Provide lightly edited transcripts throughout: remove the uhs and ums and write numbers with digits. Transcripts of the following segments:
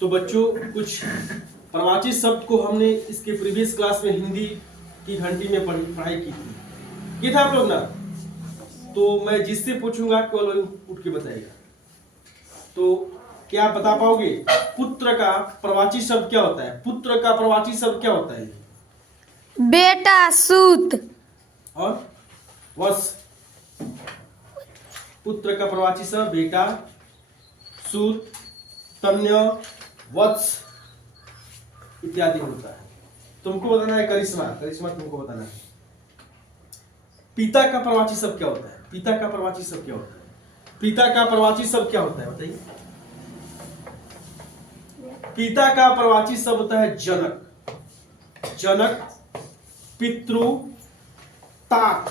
तो बच्चों कुछ प्रवाची शब्द को हमने इसके प्रीवियस क्लास में हिंदी की घंटी में पढ़ाई की था आप लोग ना। तो मैं जिससे पूछूंगा केवल उठ के बताएगा। तो क्या आप बता पाओगे पुत्र का प्रवाची शब्द क्या होता है? पुत्र का प्रवाची शब्द क्या होता है? बेटा, सूत। और वत्स। पुत्र का प्रवाची शब्द बेटा, सूत, तन्य, वत्स इत्यादि होता है। तुमको बताना है करिश्मा, करिश्मा तुमको बताना है। पिता का प्रवाची शब्द क्या होता है? पिता का प्रवाची शब्द क्या होता है? पिता का प्रवाची शब्द क्या होता है बताइए? पिता का प्रवाची शब्द होता है जनक। जनक, पितृ, तात।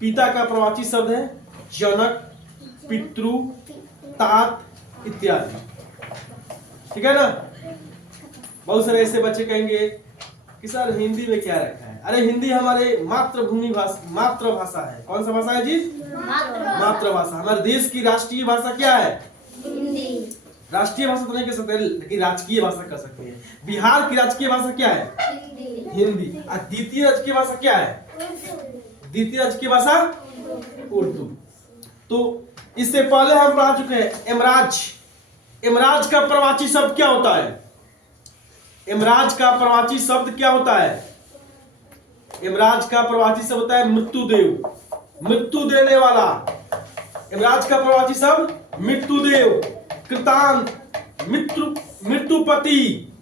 पिता का प्रवाची शब्द है जनक, पितृ, तात इत्यादि। ठीक है ना? बहुत सारे ऐसे बच्चे कहेंगे कि सर हिंदी में क्या रखा है? अरे हिंदी हमारे मातृभूमि भाषा, मातृभाषा है। कौन सा भाषा है जी? मातृभाषा। हमारे देश की राष्ट्रीय भाषा क्या है? हिंदी। राष्ट्रीय भाषा तो नहीं कह सकते लेकिन राजकीय भाषा कह सकते हैं। बिहार की राजकीय भाषा क्या है? हिंदी। और द्वितीय राजकीय भाषा क्या है? द्वितीय राजकीय भाषा उर्दू। तो इससे पहले हम पढ़ा चुके हैं एमराज। एमराज का प्रवाची शब्द क्या होता है? एमराज का प्रवाची शब्द क्या होता है? एमराज का प्रवाची शब्द होता है मृत्युदेव, मृत्यु देने वाला। एमराज का प्रवाची शब्द मृत्युदेव, कृतांत, मृत्युपति।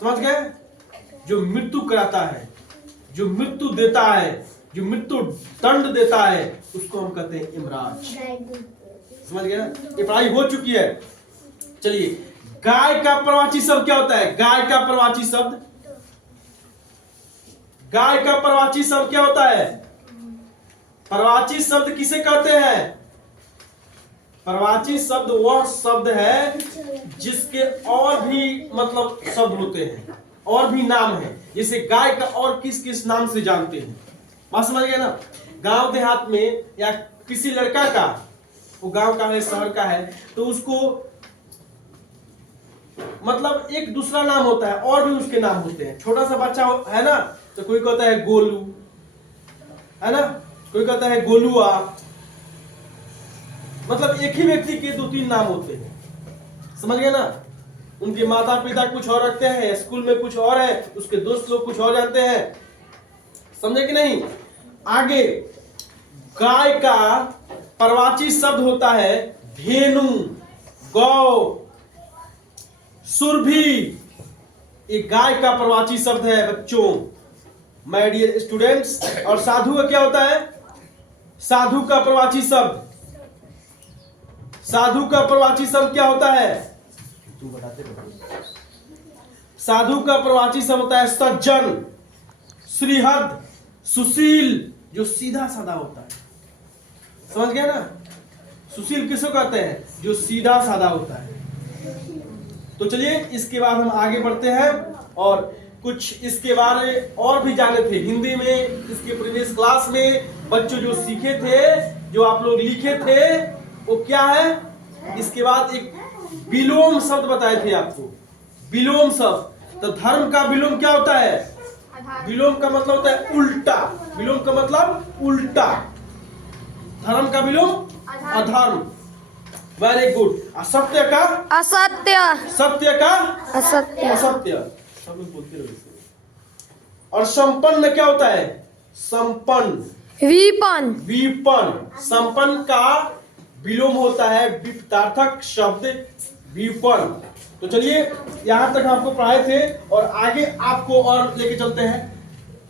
समझ गए? जो मृत्यु कराता है, जो मृत्यु देता है, जो मृत्यु दंड देता है, उसको हम कहते हैं इमराज। समझ गए ना? ये पढ़ाई हो चुकी है। चलिए, गाय का प्रवाची शब्द क्या होता है? गाय का प्रवाची शब्द, गाय का प्रवाची शब्द क्या होता है? प्रवाची शब्द किसे कहते हैं? प्रवाची शब्द वह शब्द है जिसके और भी मतलब शब्द होते हैं, और भी नाम है। जैसे गाय का और किस किस नाम से जानते हैं? बात समझ गए ना? गांव देहात में या किसी लड़का का, वो गांव का है, शहर का है, तो उसको मतलब एक दूसरा नाम होता है, और भी उसके नाम होते हैं। छोटा सा बच्चा है ना, तो कोई कहता है गोलू, है ना, कोई कहता है गोलुआ। मतलब एक ही व्यक्ति के 2-3 नाम होते हैं। समझ गए ना? उनके माता पिता कुछ और रखते हैं, स्कूल में कुछ और है, उसके दोस्त लोग कुछ और जानते हैं। समझे कि नहीं? आगे, गाय का प्रवाची शब्द होता है धेनु, गौ, सुरभि। एक गाय का प्रवाची शब्द है बच्चों, माय डियर स्टूडेंट्स। और साधु का क्या होता है? साधु का प्रवाची शब्द, साधु का प्रवाची शब्द क्या होता है? तुम बताते रहो। साधु का प्रवाची शब्द होता है सज्जन, श्रीहद, सुशील, जो सीधा साधा होता है। समझ गया ना? सुशील किसको कहते हैं? जो सीधा साधा होता है। तो चलिए, इसके बाद हम आगे बढ़ते हैं और कुछ इसके बारे और भी जाने थे हिंदी में। इसके प्रीवियस क्लास में बच्चों जो सीखे थे, जो आप लोग लिखे थे, वो क्या है? इसके बाद एक विलोम शब्द बताए थे आपको, विलोम शब्द। तो धर्म का विलोम क्या होता है? विलोम का मतलब होता है उल्टा। विलोम का मतलब उल्टा। धर्म का विलोम अधर्म। Very good. असत्य का असत्य। सत्य का असत्य। असत्य। सब लोग बोलते रहो इसे। और संपन्न क्या होता है? संपन्न। विपन। विपन। संपन्न का विलोम होता है विपदार्थक शब्द विपन। तो चलिए, यहां तक आपको पढ़ाए थे और आगे आपको और लेके चलते हैं।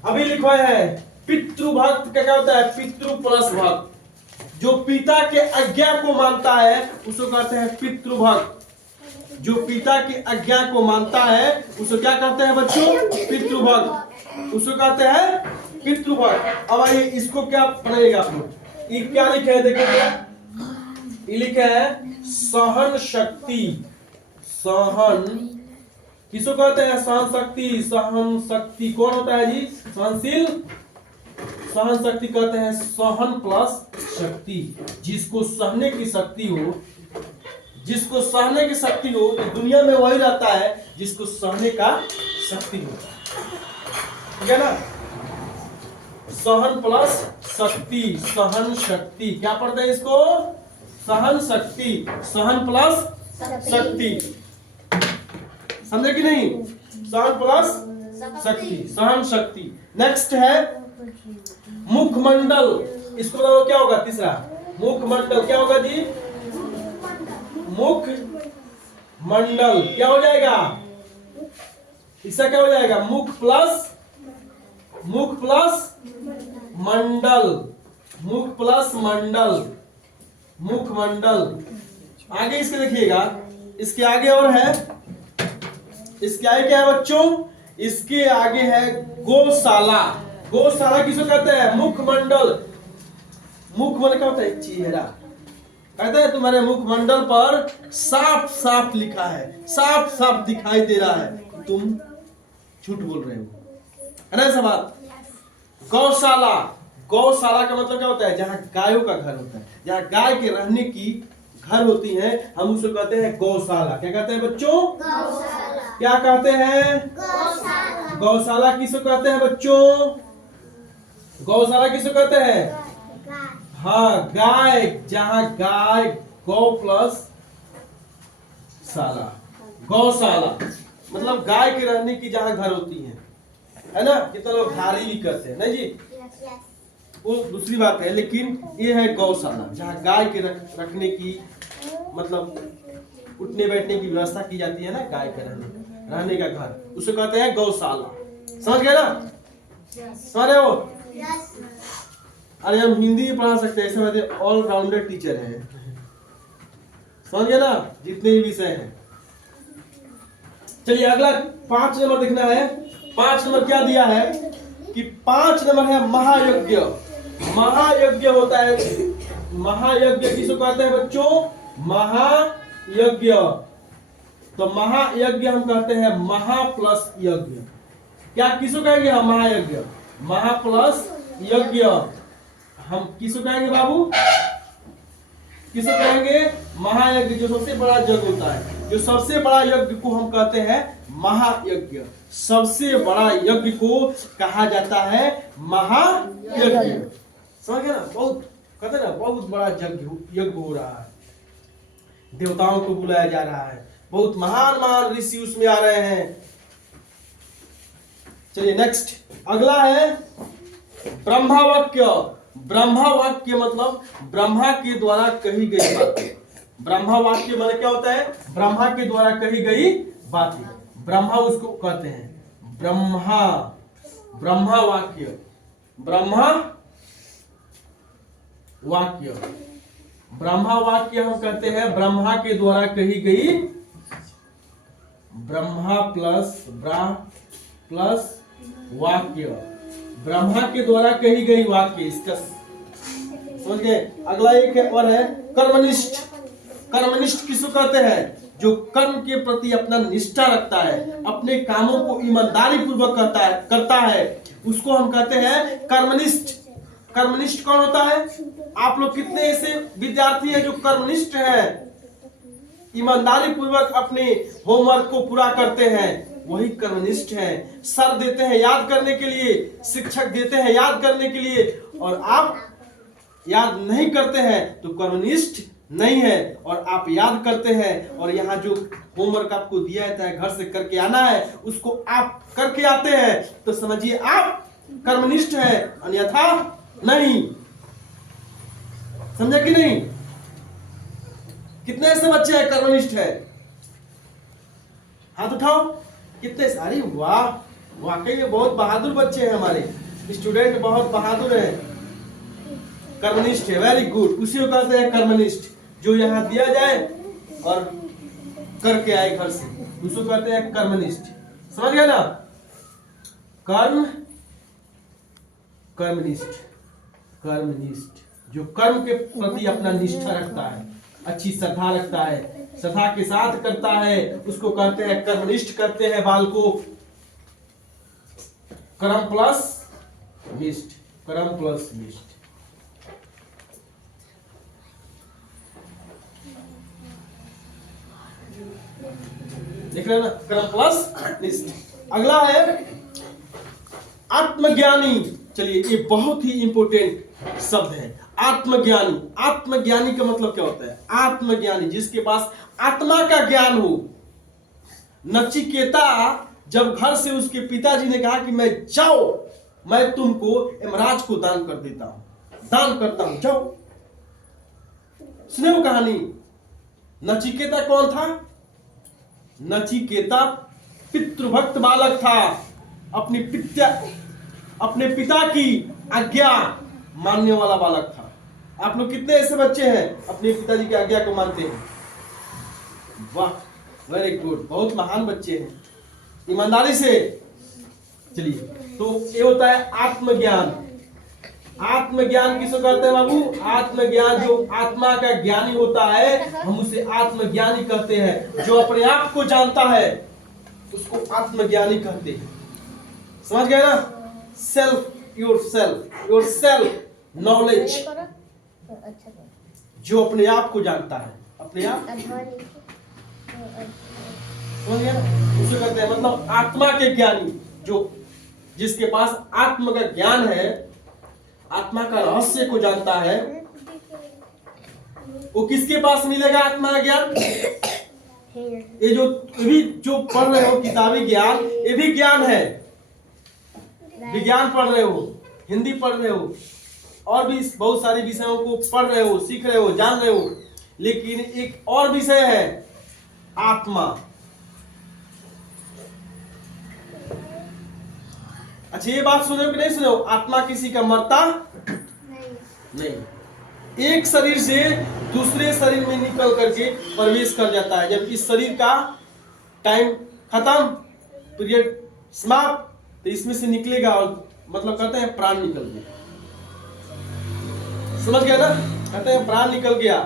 अभी लिखवाया है पितृभक्त का क्या होता है? पितृ प्लस भक्त। जो पिता के आज्ञा को मानता है उसको कहते हैं पितृभक्त। जो पिता की आज्ञा को मानता है उसको क्या कहते हैं बच्चों? पितृभक्त। उसको कहते हैं पितृभक्त। अब आइए, इसको क्या पढ़ेगा आप लोग? ये क्या लिखे है? देखिए, ये लिखे है सहन शक्ति। सहन किसको कहते हैं? सहन शक्ति। सहन शक्ति कौन होता है जी? सहनशील। सहन शक्ति कहते हैं सहन प्लस शक्ति। जिसको सहने की शक्ति हो, जिसको सहने की शक्ति हो, तो दुनिया में वही रहता है जिसको सहने का शक्ति होता है, ठीक है ना। सहन प्लस शक्ति, सहन शक्ति, क्या पढ़ते हैं इसको? सहन शक्ति, सहन प्लस शक्ति, समझे कि नहीं? सहन प्लस शक्ति, सहन शक्ति। नेक्स्ट है मुखमंडल, इसको बताओ क्या होगा? तीसरा मुखमंडल क्या होगा जी? मुख मंडल क्या हो जाएगा? इसका क्या हो जाएगा? मुख प्लस मंडल, मुख प्लस मंडल, मुख मंडल। आगे इसके देखिएगा, इसके आगे और है, इसके आगे क्या है बच्चों? इसके आगे है गौशाला। गौशाला किसको कहते हैं? मुखमंडल। मुखमंडल क्या होता है? चेहरा। कहते हैं तुम्हारे मुखमंडल पर साफ साफ लिखा है, साफ साफ दिखाई दे रहा है, तुम झूठ बोल रहे हो, है ना सवाल? गौशाला, गौशाला का मतलब क्या होता है? जहाँ गायों का घर होता है, जहाँ गाय के रहने की घर होती है, हम उसको कहते हैं गौशाला। क्या कहते हैं बच्चों? गौशाला। क्या कहते हैं? गौशाला। गौशाला किसको कहते हैं बच्चों? गौशाला किसको कहते हैं? हाँ, गाय, जहाँ गाय, गौ प्लस शाला, गौशाला मतलब गाय के रहने की जहाँ घर होती है ना। कितना लोग घारी भी करते हैं, नहीं जी, वो दूसरी बात है, लेकिन ये है गौशाला, जहाँ गाय के रखने की मतलब उठने बैठने की व्यवस्था की जाती है ना, गाय के रहने का घर, उसे कहते हैं गौशाला। समझ गए ना? समझ रहे हो? अरे हम हिंदी भी पढ़ा सकते हैं, ऐसे ऑल राउंडर टीचर है, समझ गए ना, जितने भी विषय हैं। चलिए अगला 5 नंबर देखना है। 5 नंबर क्या दिया है कि 5 नंबर है महायज्ञ। महायज्ञ होता है, महायज्ञ किसको कहते हैं बच्चों? महायज्ञ। तो महायज्ञ हम कहते हैं महा प्लस यज्ञ। क्या किसको कहेंगे हम? महायज्ञ, महा प्लस यज्ञ। हम किसको कहेंगे बाबू? किसको कहेंगे? महायज्ञ, जो सबसे बड़ा यज्ञ होता है, जो सबसे बड़ा यज्ञ को हम कहते हैं महायज्ञ। सबसे बड़ा यज्ञ को कहा जाता है महायज्ञ। समझ गए ना? बहुत कहते हैं ना, बहुत बड़ा यज्ञ हो रहा है, देवताओं को बुलाया जा रहा है, बहुत महान महान ऋषि उसमें आ रहे हैं। चलिए नेक्स्ट, अगला है ब्रह्मावाक्य। ब्रह्मावाक्य मतलब ब्रह्मा के द्वारा कही गई बातें। ब्रह्मावाक्य मतलब क्या होता है? ब्रह्मा के द्वारा कही गई बातें, ब्रह्मा उसको कहते हैं ब्रह्मा, ब्रह्मावाक्य, ब्रह्मा वाक्य। ब्रह्मावाक्य हम कहते हैं ब्रह्मा के द्वारा कही गई, ब्रह्मा प्लस वाक्य, ब्रह्मा के द्वारा कही गई वाक्य, इसका समझ गए। अगला एक है और है कर्मनिष्ठ। कर्मनिष्ठ किसको कहते हैं? जो कर्म के प्रति अपना निष्ठा रखता है, अपने कामों को ईमानदारी पूर्वक करता है, उसको हम कहते हैं कर्मनिष्ठ। कर्मनिष्ठ कौन होता है? आप लोग कितने ऐसे विद्यार्थी हैं जो कर्मनिष्ठ हैं, ईमानदारी पूर्वक अपने होमवर्क को पूरा करते हैं, वही कर्मनिष्ठ हैं। सर देते हैं याद करने के लिए, शिक्षक देते हैं याद करने के लिए, और आप याद नहीं करते हैं तो कर्मनिष्ठ नहीं है, और आप याद करते हैं और यहाँ जो होमवर्क आपको दिया जाता है घर से करके आना है, उसको आप करके आते हैं, तो समझिए आप कर्मनिष्ठ हैं, अन्यथा नहीं। समझे कि नहीं? कितने ऐसे बच्चे हैं कर्मनिष्ठ है? हाथ उठाओ। कितने सारी? वाह, वाकई में बहुत बहादुर बच्चे हैं, हमारे स्टूडेंट बहुत बहादुर हैं, कर्मनिष्ठ है। वेरी गुड, उसी को कहते हैं कर्मनिष्ठ। जो यहाँ दिया जाए और करके आए घर से, उसको कहते हैं कर्मनिष्ठ। समझ गए ना? कर्मनिष्ठ, कर्मनिष्ठ जो कर्म के प्रति अपना निष्ठा रखता है, अच्छी श्रद्धा रखता है, श्रद्धा के साथ करता है, उसको कहते हैं कर्मनिष्ठ। करते हैं बाल को कर्म प्लस निष्ठ, कर्म प्लस निष्ठ। देख रहे हैं ना, कर्म प्लस निष्ठ। अगला है आत्मज्ञानी। चलिए, ये बहुत ही इंपॉर्टेंट शब्द है, आत्मज्ञानी। आत्मज्ञानी का मतलब क्या होता है? आत्मज्ञानी, जिसके पास आत्मा का ज्ञान हो। नचिकेता जब घर से उसके पिताजी ने कहा कि मैं जाओ, मैं तुमको यमराज को दान कर देता हूं, दान करता हूं, जाओ। सुने वो कहानी। नचिकेता कौन था? नचिकेता पितृभक्त बालक था। अपने पिता की आज्ञा मानने वाला बालक था। आप लोग कितने ऐसे बच्चे हैं अपने पिताजी की आज्ञा को मानते हैं? वाह, वेरी गुड, बहुत महान बच्चे हैं, ईमानदारी से। चलिए, तो ये होता है आत्मज्ञान। आत्मज्ञान किसको कहते हैं बाबू? आत्मज्ञान, जो आत्मा का ज्ञानी होता है, हम उसे आत्मज्ञानी कहते हैं। जो अपने आप को जानता है उसको आत्मज्ञानी कहते हैं। समझ गए ना? सेल्फ, योर सेल्फ नॉलेज, जो अपने आप को जानता है, अपने आप, समझ गए ना, उसे कहते हैं। मतलब आत्मा के ज्ञानी, जो जिसके पास आत्मा का ज्ञान है, आत्मा का रहस्य को जानता है, वो किसके पास मिलेगा आत्मा का ज्ञान? ये भी जो पढ़ रहे हो किताबी ज्ञान, ये भी ज्ञान है। विज्ञान पढ़ रहे हो, हिंदी पढ़ रहे हो, और भी बहुत सारे विषयों को पढ़ रहे हो, सीख रहे हो, जान रहे हो, लेकिन एक और विषय है आत्मा। अच्छा, ये बात सुने हो कि नहीं सुने हो? आत्मा किसी का मरता नहीं। एक शरीर से दूसरे शरीर में निकल करके प्रवेश कर जाता है। जब इस शरीर का टाइम खत्म, पीरियड समाप्त, तो इसमें से निकलेगा, और मतलब कहते हैं प्राण निकल गया। समझ गया ना? कहते हैं प्राण निकल गया,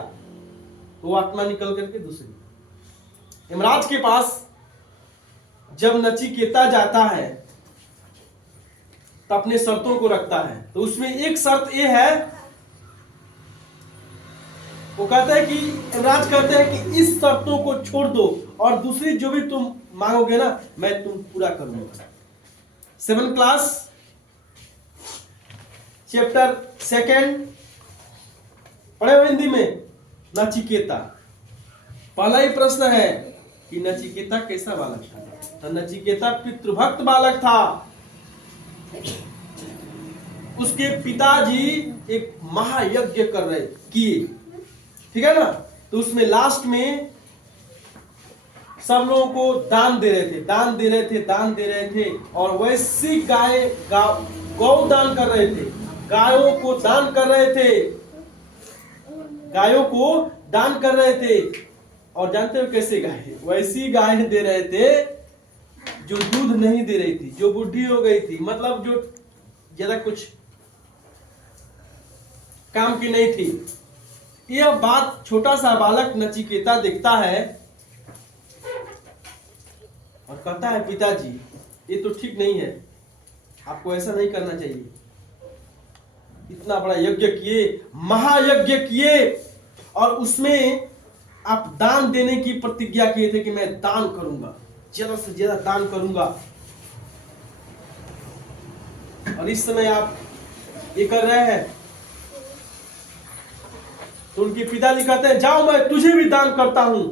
तो आत्मा निकल करके दूसरी। यमराज के पास जब नचिकेता जाता है तो अपने शर्तों को रखता है। तो उसमें एक शर्त ये है, वो कहता है कि यमराज कहते हैं कि इस शर्तों को छोड़ दो, और दूसरी जो भी तुम मांगोगे ना, मैं तुम पूरा करूंगा। 7th क्लास चैप्टर 2 पढ़े हो हिंदी में? नचिकेता। पहला ही प्रश्न है कि नचिकेता कैसा बालक था? तो नचिकेता पितृभक्त बालक था। उसके पिताजी एक महायज्ञ कर रहे किए, ठीक है ना? तो उसमें लास्ट में सब लोगों को दान दे रहे थे, और वैसी गौ दान कर रहे थे, गायों को दान कर रहे थे। और जानते हो कैसे गाय? वैसी गाय दे रहे थे जो दूध नहीं दे रही थी, जो बुढ़ी हो गई थी, मतलब जो ज्यादा कुछ काम की नहीं थी। यह बात छोटा सा बालक नचिकेता देखता है और कहता है, पिताजी ये तो ठीक नहीं है, आपको ऐसा नहीं करना चाहिए। इतना बड़ा यज्ञ किए, महायज्ञ किए, और उसमें आप दान देने की प्रतिज्ञा किए थे कि मैं दान करूंगा, ज्यादा से ज्यादा दान करूंगा, और इस समय आप ये कर रहे हैं। तो उनके पिताजी कहते हैं, जाओ मैं तुझे भी दान करता हूं।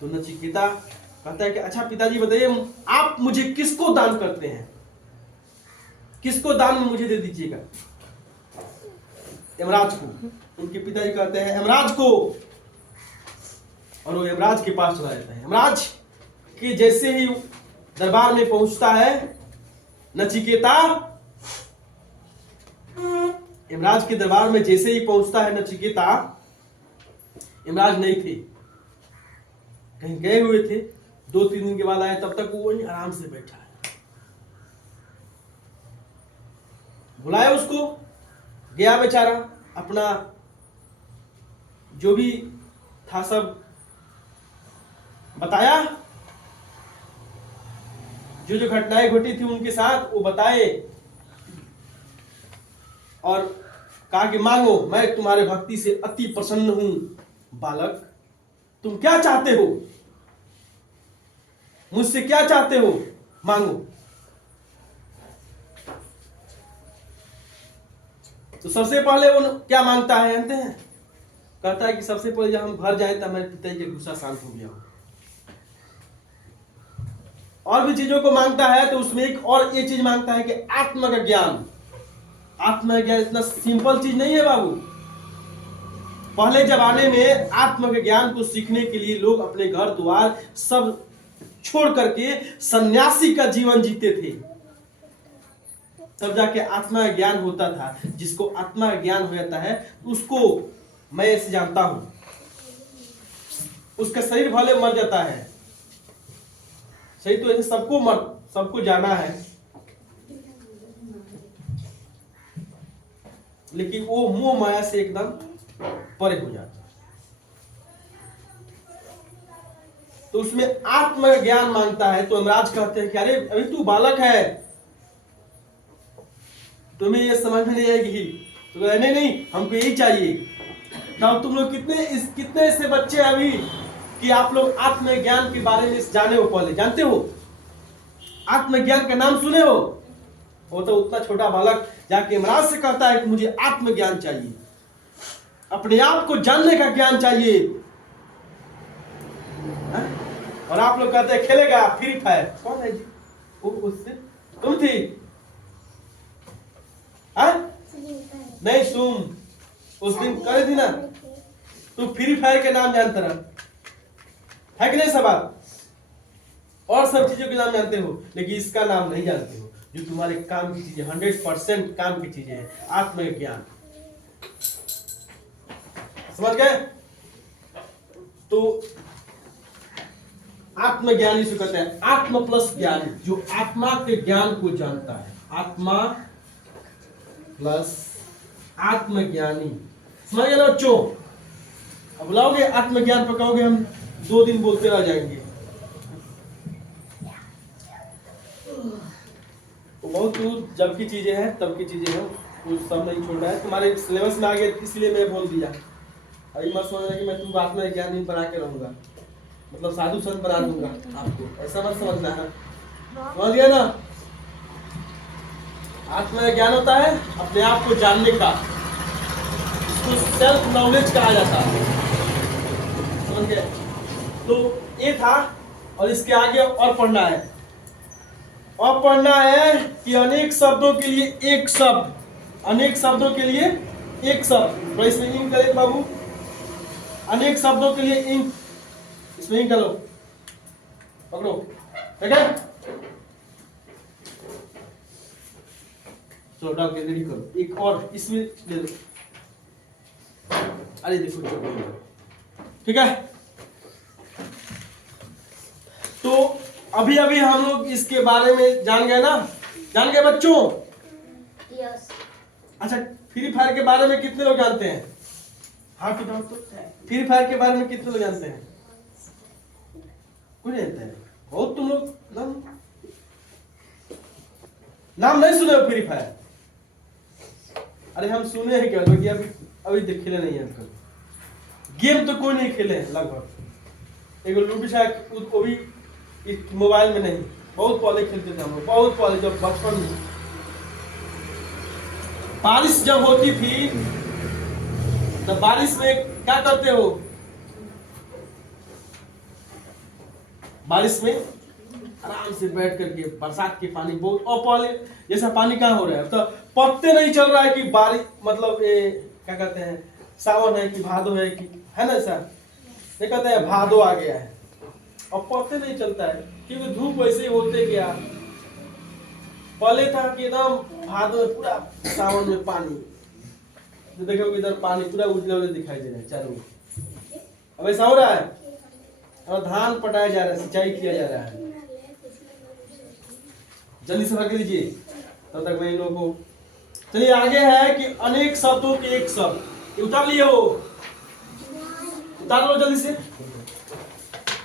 तो नचिकेता कहता है कि अच्छा पिताजी बताइए, आप मुझे किसको दान करते हैं? किसको दान में मुझे दे दीजिएगा? यमराज को। उनके पिताजी कहते हैं यमराज को, और वो यमराज के पास चला जाता है। यमराज के जैसे ही दरबार में पहुंचता है नचिकेता, यमराज के दरबार में जैसे ही पहुंचता है नचिकेता, यमराज नहीं थे, कहीं गए हुए थे। 2-3 दिन के बाद आए, तब तक वो वहीं आराम से बैठा है। बुलाया उसको, गया बेचारा, अपना जो भी था सब बताया, जो जो घटनाएं घटी थी उनके साथ वो बताए, और कहा कि मांगो, मैं तुम्हारे भक्ति से अति प्रसन्न हूं बालक, तुम क्या चाहते हो, मुझसे क्या चाहते हो, मांगो। तो सबसे पहले वो क्या मांगता है जानते हैं? कहता है कि सबसे पहले जब हम घर जाए तो हमारे पिताजी का गुस्सा शांत हो गया हो। और भी चीजों को मांगता है, तो उसमें एक और ये चीज मांगता है कि आत्मा का ज्ञान। आत्मा का ज्ञान इतना सिंपल चीज नहीं है बाबू। पहले जमाने में आत्म के ज्ञान को सीखने के लिए लोग अपने घर द्वार सब छोड़ करके सन्यासी का जीवन जीते थे, तब जाके आत्मा का ज्ञान होता था। जिसको आत्मा का ज्ञान हो जाता है उसको मैं ऐसे जानता हूं, उसका शरीर भले मर जाता है, सही तो ऐसे सबको जाना है, लेकिन वो मोह माया से एकदम परे हो जाता है। तो उसमें आत्म ज्ञान मांगता है। तो यमराज कहते हैं कि अरे अभी तू बालक है, तुम्हें ये समझ में नहीं आएगी। तो नहीं नहीं, हमको यही चाहिए। तो तुम लोग कितने ऐसे बच्चे अभी कि आप लोग आत्मज्ञान के बारे में जाने हो, पहले जानते हो, आत्मज्ञान का नाम सुने हो? वो तो उतना छोटा बालक जाके यमराज से कहता है कि मुझे आत्मज्ञान चाहिए, अपने आप को जानने का ज्ञान चाहिए। और आप लोग कहते हैं खेलेगा फ्री फायर। कौन है जी वो? उससे तुम थी? नहीं, तुम उस दिन करे थी ना, तुम फ्री फायर के नाम जानते रहा है कि नहीं? सब बात और सब चीजों के नाम जानते हो, लेकिन इसका नाम नहीं जानते हो, जो तुम्हारे काम की चीजें 100% काम की चीजें है, आत्मज्ञान। समझ गए? तो आत्मज्ञानी से कहते हैं आत्म प्लस ज्ञानी, जो आत्मा के ज्ञान को जानता है। आत्मा प्लस आत्मज्ञानी। समझ गए ना बच्चों? अब बुलाओगे आत्मज्ञान पकाओगे, हम 2 दिन बोलते रह जाएंगे। तो बहुत जब की चीजें हैं तब की चीजें हैं, कुछ सब नहीं छोड़ रहा है। तुम्हारे सिलेबस में आ गया इसलिए मैं बोल दिया। अभी मत सोचना कि मैं तुमको आत्मज्ञान नहीं बना के रहूंगा, मतलब साधु संत बना दूंगा आपको, ऐसा मत समझना है। समझ गया ना? आत्मज्ञान होता है अपने आप को जानने का, इसको सेल्फ नॉलेज कहा जाता है। समझ गए? तो ये था, और इसके आगे और पढ़ना है। और पढ़ना है कि अनेक शब्दों के लिए एक शब्द, अनेक शब्दों के लिए एक शब्द। तो इसमें इंक करें बाबू, अनेक शब्दों के लिए इंक, इसमें इंक करो, पकड़ो, ठीक है? चलो डाल के रेडी करो। एक और इसमें दे दो। अरे देखो, ठीक है? तो अभी अभी हम लोग इसके बारे में जान गए ना? जान गए बच्चों? यस। अच्छा, फ्री फायर के बारे में कितने लोग जानते हैं? हाँ, तो फ्री फायर के बारे में कितने लोग जानते हैं? कोई जानते हैं? बहुत तुम लोग नाम नहीं सुने हो फ्री फायर? अरे हम सुने हैं क्या, क्योंकि अभी तक खेले नहीं है। गेम तो कोई नहीं खेले हैं लगभग। एक लूडो शायद वो भी मोबाइल में नहीं, बहुत पहले खेलते थे हम लोग, बहुत पहले, जब बचपन में बारिश जब होती थी तो बारिश में क्या करते हो? बारिश में आराम से बैठ करके बरसात के पानी, बहुत और पहले जैसा पानी कहाँ हो रहा है, तो पत्ते नहीं चल रहा है कि बारिश, मतलब ये क्या कहते हैं, सावन है कि भादो है कि, है ना सर? ये कहते हैं भादो आ गया है, और पत्ते नहीं चलता है क्योंकि धूप वैसे ही होते गया। पहले था कि एकदम भादो में पूरा, सावन में पानी, जो देखो इधर पानी पूरा उजले उजले दिखाई दे रहा है चारों ओर। अब ऐसा हो रहा है, और धान पटाया जा रहा है, सिंचाई किया जा रहा है। जल्दी से रख लीजिए, तब तक मैं इन लोगों को। चलिए आगे है कि अनेक शब्दों के एक शब्द। उतार लिए हो? उतार लो जल्दी से।